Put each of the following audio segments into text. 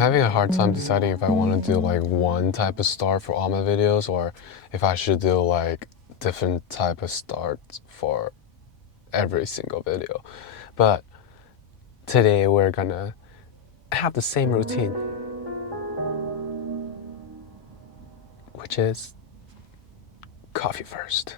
having a hard time deciding if I want to do like one type of start for all my videos or if I should do like different type of starts for every single video. But today we're gonna have the same routine, which is coffee first.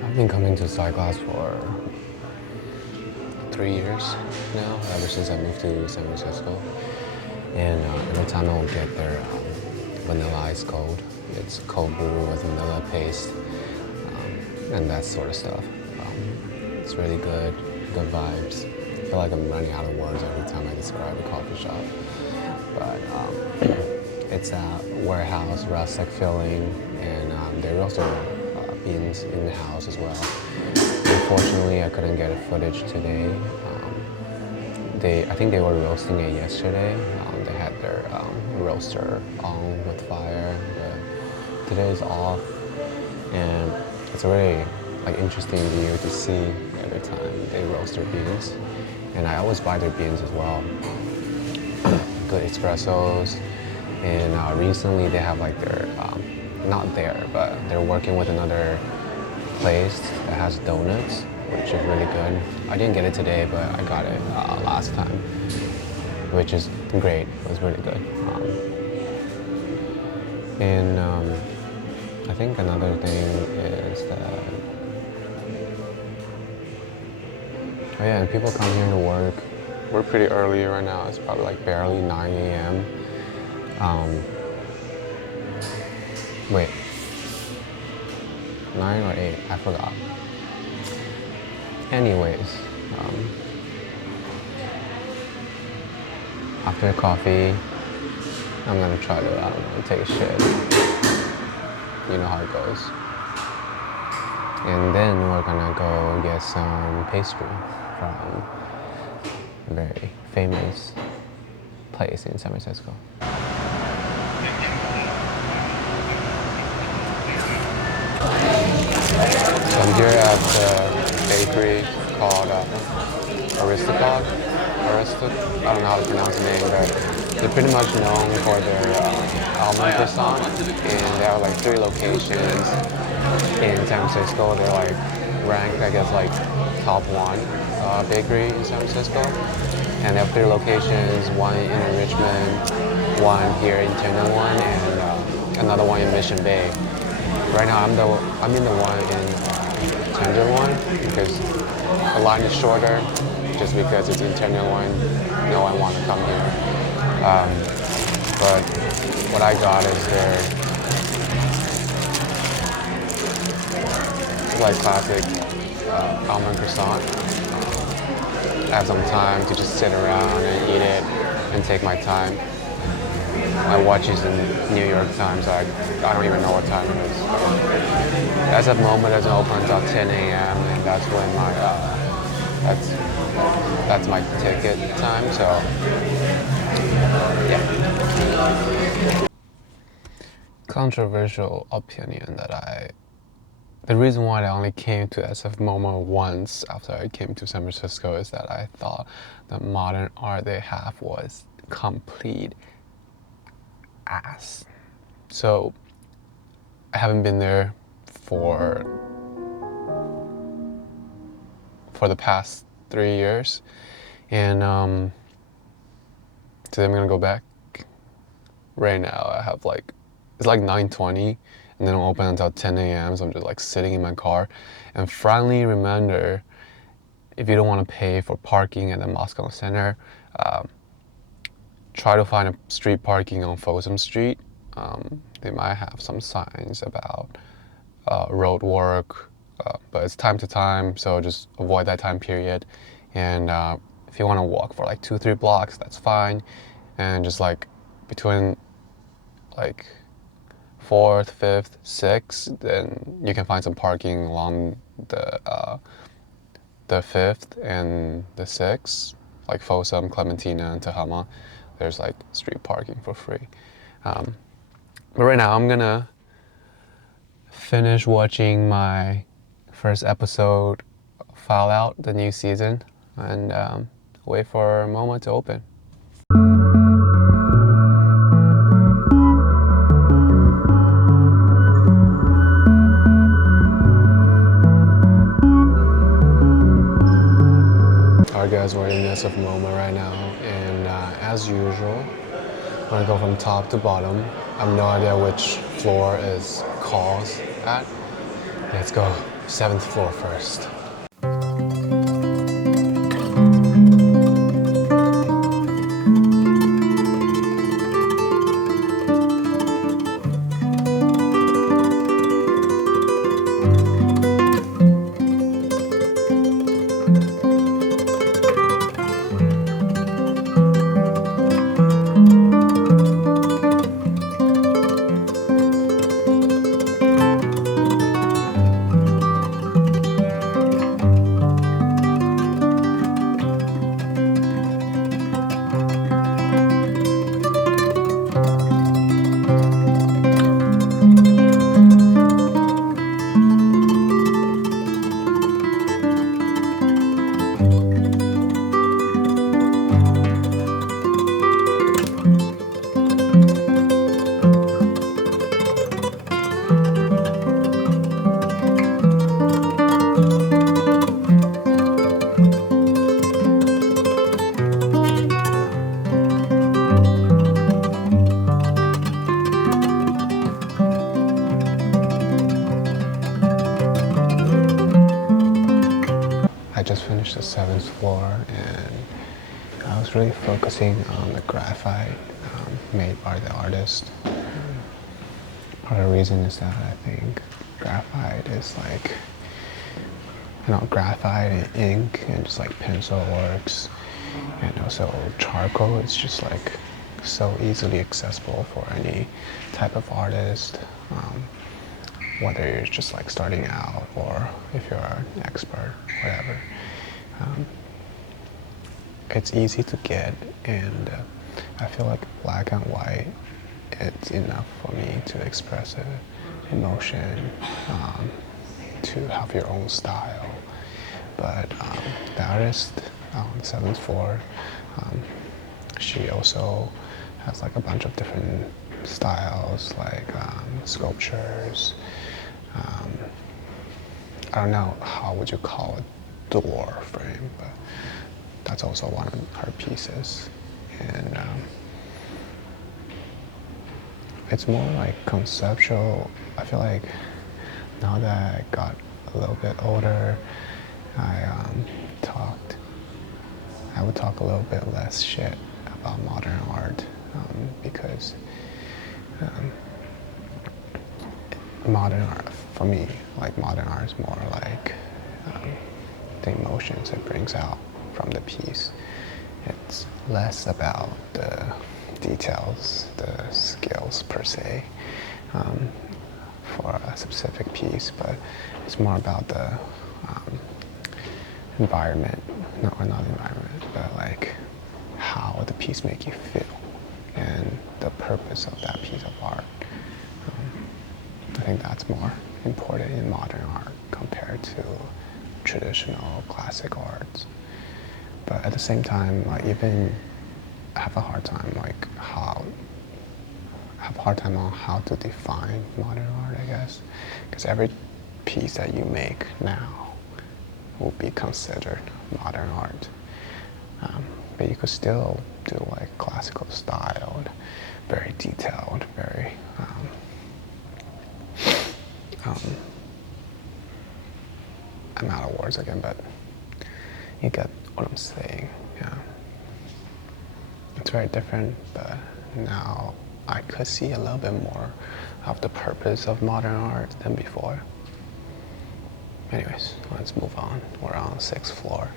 I've been coming to Sightglass for 3 years now, ever since I moved to San Francisco. And every time I will get their vanilla ice cold. It's cold brew with vanilla paste and that sort of stuff. It's really good vibes. I feel like I'm running out of words every time I describe a coffee shop. But it's a warehouse, rustic feeling, and they roast their beans in the house as well. Unfortunately, I couldn't get a footage today. I think they were roasting it yesterday. They had their roaster on with fire. But today's off, and it's a really interesting view to see every time they roast their beans. And I always buy their beans as well. Good espressos. And recently they have their not there, but they're working with another place that has donuts, which is really good. I didn't get it today, but I got it last time, which is great. It was really good. And I think another thing is that, oh yeah, and people come here to work. We're pretty early right now. It's probably barely 9 a.m. Wait, 9 or 8, I forgot. Anyways, after coffee, I'm gonna try to, I don't know, take a shit. You know how it goes. And then we're gonna go get some pastry from a very famous place in San Francisco. So I'm here at the bakery called Arsicault. I don't know how to pronounce the name, but they're pretty much known for their almond croissant, and they have 3 locations in San Francisco. They're ranked, I guess, top 1 bakery in San Francisco, and they have 3 locations: one in Richmond, one here in Tenderloin, and another one in Mission Bay. Right now, I'm in the one in Tenderloin because the line is shorter. Just because it's in Tenderloin, no one wants to come here. But what I got is their classic almond croissant. I have some time to just sit around and eat it and take my time. My watch is in New York time, so I don't even know what time it is. SFMOMA doesn't open until 10 a.m. and that's when that's my ticket time. So yeah. Controversial opinion the reason why I only came to SFMOMA once after I came to San Francisco is that I thought the modern art they have was complete ass. So I haven't been there for the past 3 years, and today I'm gonna go back. Right now I have it's 9:20, and then I'll open until 10 a.m. So I'm just sitting in my car, and finally remember, if you don't want to pay for parking at the Moscow Center, try to find a street parking on Folsom Street. They might have some signs about road work, but it's time to time, so just avoid that time period. And if you want to walk for 2-3 blocks, that's fine. And just between 4th, 5th, 6th, then you can find some parking along the the 5th and the 6th, like Folsom, Clementina, and Tehama, there's like street parking for free. But right now I'm gonna finish watching my first episode, File Out, the new season, and wait for MoMA to open. Alright guys, we're in SFMOMA right now, and as usual, I'm gonna go from top to bottom. I have no idea which floor is calls at. Let's go 7th floor first. I just finished the 7th floor, and I was really focusing on the graphite made by the artist. Part of the reason is that I think graphite is like, graphite and ink and just like pencil works, and also charcoal is just like so easily accessible for any type of artist, whether you're just like starting out or if you're an expert, whatever. It's easy to get, and I feel like black and white, it's enough for me to express an emotion, to have your own style. But the artist on the 7th floor, she also has like a bunch of different styles, like sculptures. I don't know how would you call it, door frame, but that's also one of her pieces. And it's more like conceptual. I feel like now that I got a little bit older, I would talk a little bit less shit about modern art, because modern art, for me, like modern art is more like the emotions it brings out from the piece. It's less about the details, the skills per se, for a specific piece, but it's more about the environment, not environment, but like how the piece make you feel and the purpose of that piece of art. I think that's more important in modern art compared to traditional classic arts. But at the same time, I even have a hard time on how to define modern art, I guess, because every piece that you make now will be considered modern art. But you could still do like classical styled, very detailed, very I'm out of words again, but you get what I'm saying. Yeah, it's very different, but now I could see a little bit more of the purpose of modern art than before. Anyways, let's move on. We're on the 6th floor,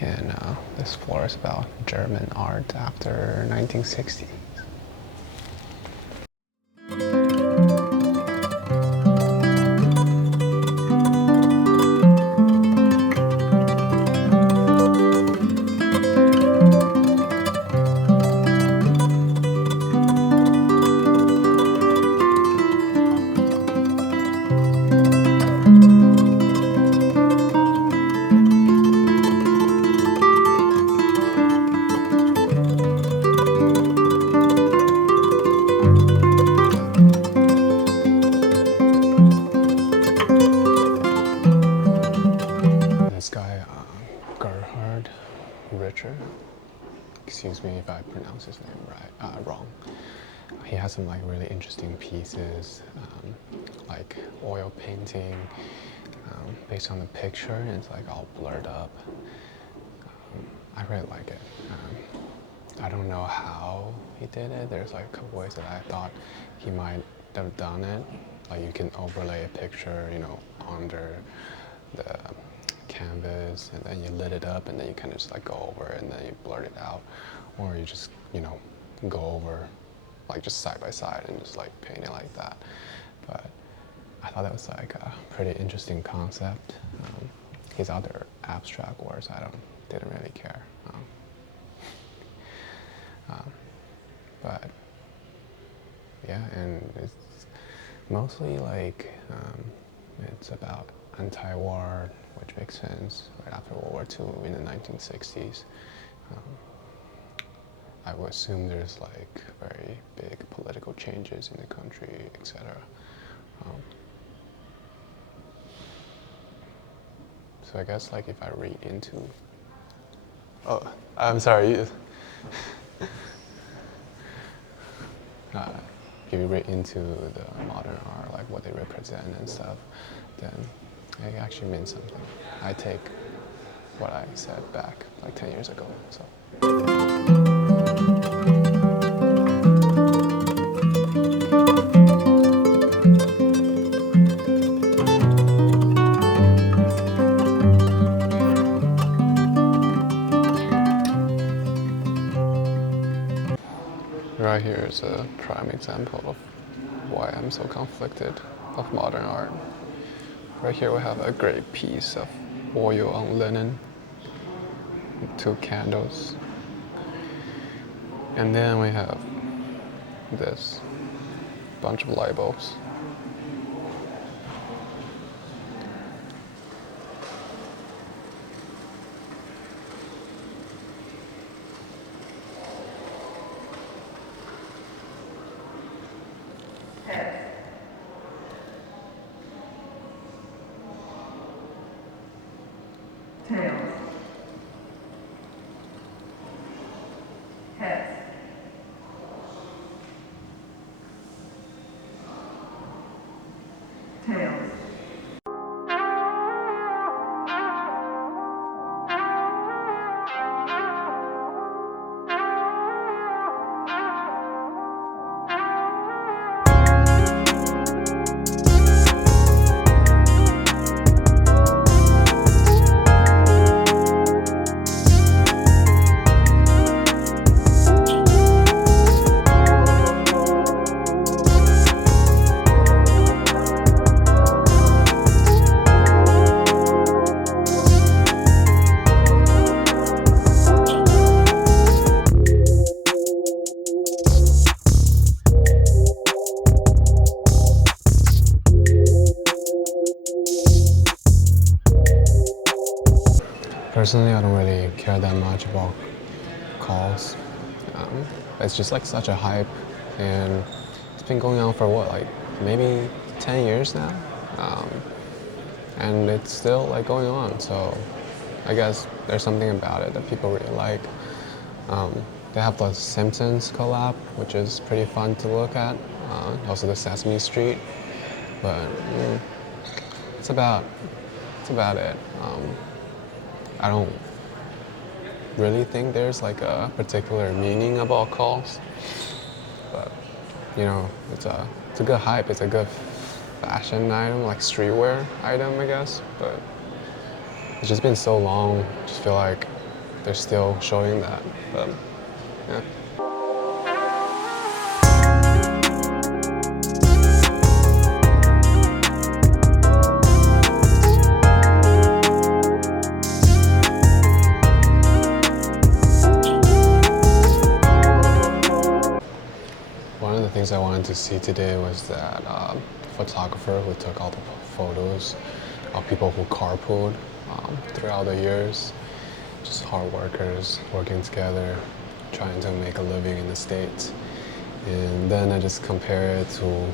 and this floor is about German art after 1960. he has some like really interesting pieces, like oil painting, based on the picture, and it's like all blurred up. I really like it. I don't know how he did it. There's like a couple ways that I thought he might have done it. Like you can overlay a picture, you know, under the canvas, and then you lit it up, and then you kind of just like go over it, and then you blurt it out, or you just, you know, go over like just side by side and just like paint it like that. But I thought that was like a pretty interesting concept. His other abstract works, didn't really care. But yeah, and it's mostly like it's about anti-war, which makes sense right after World War II in the 1960s. I would assume there's like very big political changes in the country, etc. So I guess like if I read into, oh, I'm sorry. If you read into the modern art, like what they represent and stuff, then it actually means something. I take what I said back like 10 years ago. So. Right here is a prime example of why I'm so conflicted of modern art. Right here we have a great piece of oil on linen, 2 candles. And then we have this bunch of light bulbs. Tails. Heads. Tails. Personally, I don't really care that much about calls. It's just like such a hype, and it's been going on for what, like maybe 10 years now? And it's still like going on, so I guess there's something about it that people really like. They have the Simpsons collab, which is pretty fun to look at. Also the Sesame Street, but it's about it. I don't really think there's like a particular meaning about calls, but you know, it's a good hype. It's a good fashion item, like streetwear item, I guess. But it's just been so long. I just feel like they're still showing that. But yeah. One of the things I wanted to see today was that photographer who took all the photos of people who carpooled throughout the years, just hard workers working together, trying to make a living in the States. And then I just compare it to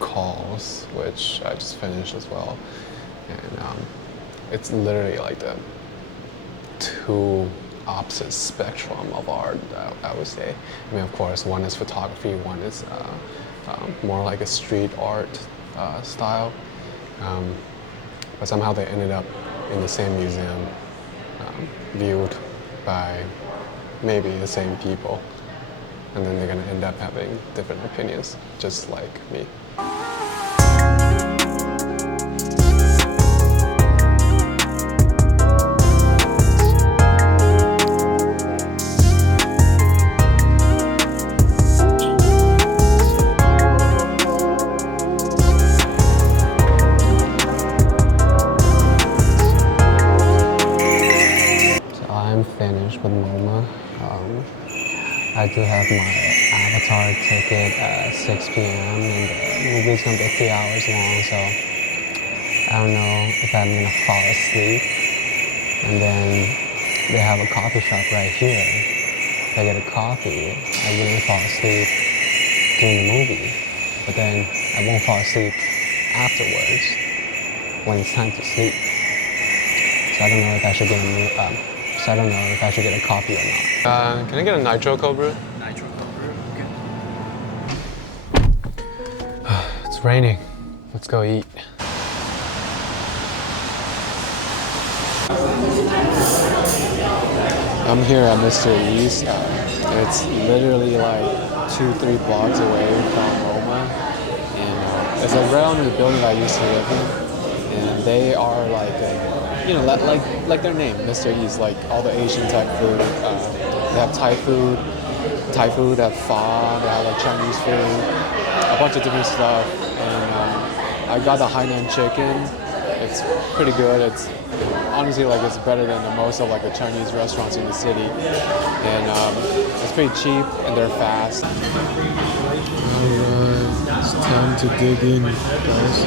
calls, which I just finished as well. And it's literally like the two opposite spectrum of art, I would say. I mean, of course, one is photography, one is more like a street art style. But somehow they ended up in the same museum, viewed by maybe the same people. And then they're gonna end up having different opinions, just like me. Finished with MoMA. I do have my Avatar ticket at 6 p.m. and the movie's gonna be 3 hours long, so I don't know if I'm gonna fall asleep. And then they have a coffee shop right here. If I get a coffee, I wouldn't fall asleep during the movie, but then I won't fall asleep afterwards when it's time to sleep. So I don't know if I should get so I don't know if I should get a coffee or not. Can I get a nitro cold brew? Nitro cold brew, okay. It's raining. Let's go eat. I'm here at Mr. E's. It's literally like 2-3 blocks away from MoMA. And it's a brand new building that I used to live in. And they are like like their name, Mr. E's, like all the Asian type food. They have Thai food, they have pho, they have like Chinese food, a bunch of different stuff. And I got the Hainan chicken. It's pretty good. It's honestly like it's better than the most of like the Chinese restaurants in the city. And it's pretty cheap and they're fast. Alright, it's time to dig in, guys.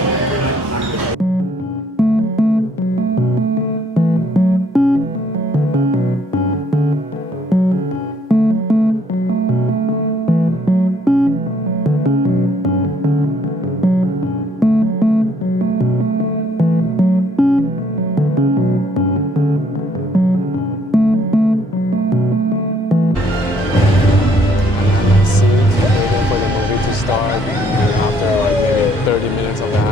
After like maybe 30 minutes of that,